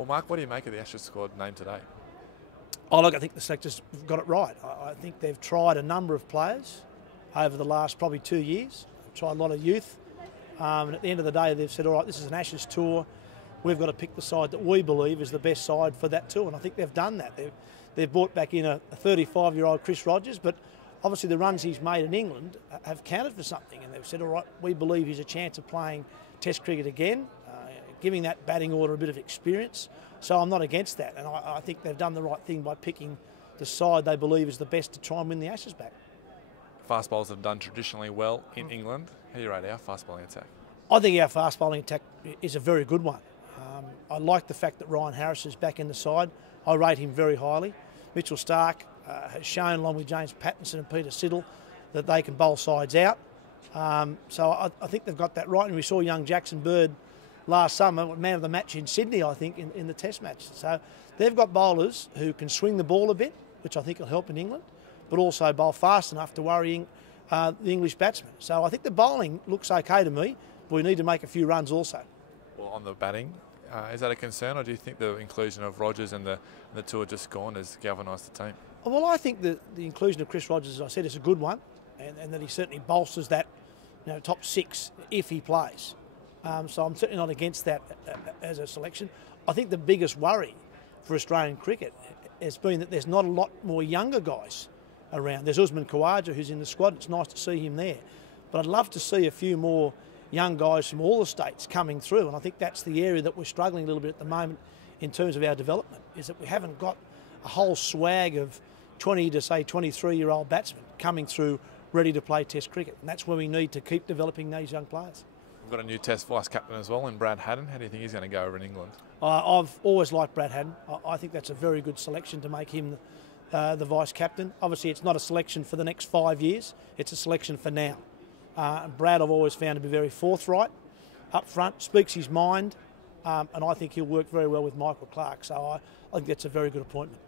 Well, Mark, what do you make of the Ashes squad named today? Oh, look, I think the selectors got it right. I think they've tried a number of players over the last probably 2 years. They've tried a lot of youth. And at the end of the day, they've said, all right, this is an Ashes tour. We've got to pick the side that we believe is the best side for that tour. And I think they've done that. They've brought back in a 35-year-old Chris Rogers, but obviously the runs he's made in England have counted for something. And they've said, all right, we believe he's a chance of playing Test cricket again, giving that batting order a bit of experience. So I'm not against that. And I think they've done the right thing by picking the side they believe is the best to try and win the Ashes back. Fast bowlers have done traditionally well in England. How do you rate our fast bowling attack? I think our fast bowling attack is a very good one. I like the fact that Ryan Harris is back in the side. I rate him very highly. Mitchell Starc has shown, along with James Pattinson and Peter Siddle, that they can bowl sides out. So I think they've got that right. And we saw young Jackson Bird last summer, man of the match in Sydney, I think, in the Test match. So they've got bowlers who can swing the ball a bit, which I think will help in England, but also bowl fast enough to worry the English batsmen. So I think the bowling looks okay to me, but we need to make a few runs also. Well, on the batting, is that a concern, or do you think the inclusion of Rogers and the tour just gone has galvanised the team? Well, I think that the inclusion of Chris Rogers, as I said, is a good one, and that he certainly bolsters that top six if he plays. So I'm certainly not against that as a selection. I think the biggest worry for Australian cricket has been that there's not a lot more younger guys around. There's Usman Khawaja, who's in the squad. It's nice to see him there. But I'd love to see a few more young guys from all the states coming through, and I think that's the area that we're struggling a little bit at the moment in terms of our development, is that we haven't got a whole swag of 20 to say 23-year-old batsmen coming through ready to play Test cricket, and that's where we need to keep developing these young players. We've got a new Test vice-captain as well in Brad Haddin. How do you think he's going to go over in England? I've always liked Brad Haddin. I think that's a very good selection to make him the vice-captain. Obviously, it's not a selection for the next 5 years. It's a selection for now. Brad I've always found to be very forthright, up front, speaks his mind, and I think he'll work very well with Michael Clarke. So I think that's a very good appointment.